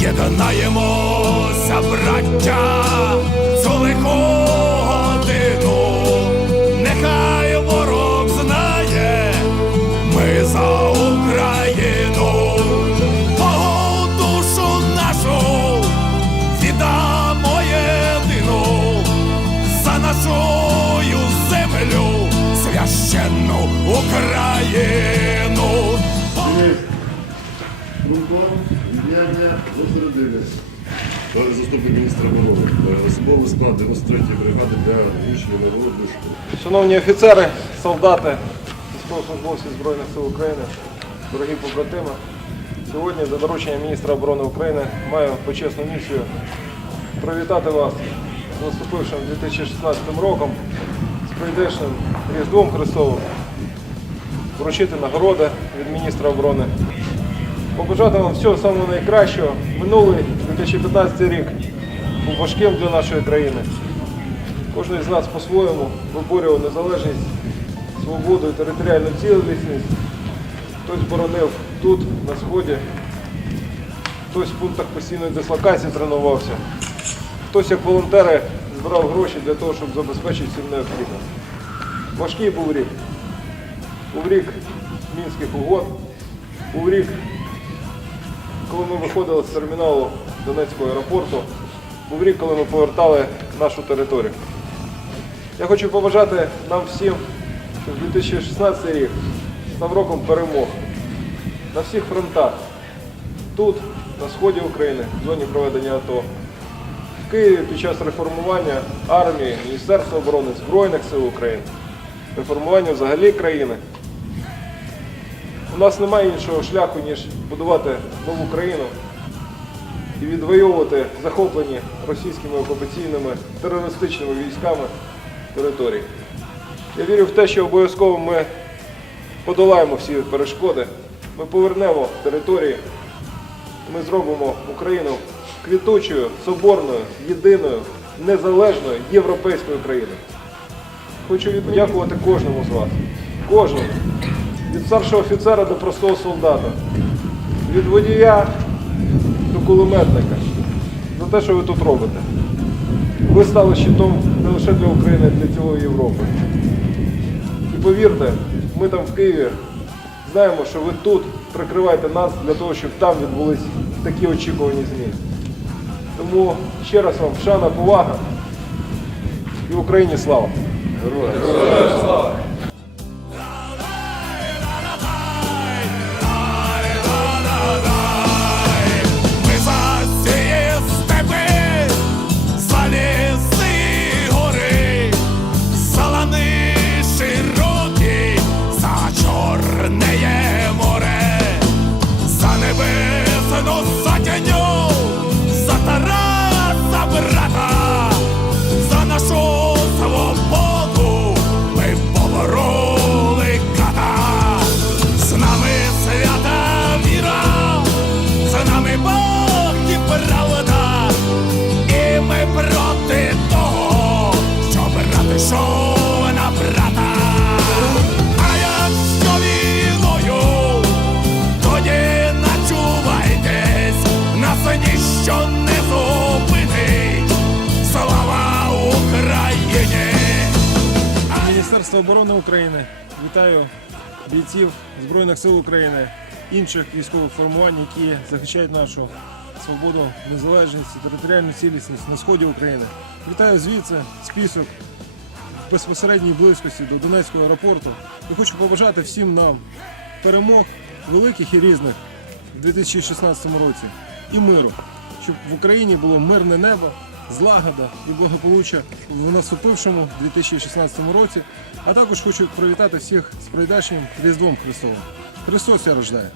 Єднаємося, браття, цю лиху годину, нехай ворог знає, ми за Україну, Богу душу нашу віддамо єдину за нашу землю, священну Україну. Євгенія Заступник міністра оборони. Е, Особовий склад 93-ї бригади для вручення нагороди. Шановні офіцери, солдати, військовослужбовці Збройних сил України, дорогі побратими, сьогодні за дорученням міністра оборони України маю почесну місію привітати вас з наступившим 2016 роком, з прийдешнім Різдвом Христовим, вручити нагороди від міністра оборони, побажати вам всього самого найкращого. Минулий 2015 рік був важким для нашої країни. Кожен з нас по-своєму виборював незалежність, свободу і територіальну цілісність. Хтось боронив тут, на сході, хтось в пунктах постійної дислокації тренувався, хтось як волонтери збирав гроші для того, щоб забезпечити всім необхідне. Важкий був рік. Був рік мінських угод, був рік, коли ми виходили з терміналу Донецького аеропорту, був рік, коли ми повертали нашу територію. Я хочу побажати нам всім, щоб 2016 рік став роком перемог на всіх фронтах. Тут, на сході України, в зоні проведення АТО, в Києві під час реформування армії, Міністерства оборони, Збройних сил України, реформування взагалі країни. У нас немає іншого шляху, ніж будувати нову країну і відвоювати захоплені російськими окупаційними терористичними військами території. Я вірю в те, що обов'язково ми подолаємо всі перешкоди, ми повернемо території, ми зробимо Україну квітучою, соборною, єдиною, незалежною європейською країною. Хочу подякувати кожному з вас, кожному, від старшого офіцера до простого солдата, від водія до кулеметника, за те, що ви тут робите. Ви стали щитом не лише для України, а для цілої Європи. І повірте, ми там в Києві знаємо, що ви тут прикриваєте нас для того, щоб там відбулись такі очікувані зміни. Тому ще раз вам шана, повага і Україні слава! Ми Міністерство оборони України вітаю бійців Збройних сил України, інших військових формувань, які захищають нашу свободу, незалежність територіальну цілісність на сході України. Вітаю звідси список безпосередній близькості до Донецького аеропорту. І хочу побажати всім нам перемог великих і різних в 2016 році і миру, щоб в Україні було мирне небо, злагода і благополуччя в наступившому 2016 році. А також хочу привітати всіх з прийдешнім Різдвом Христовим. Христос я рождає!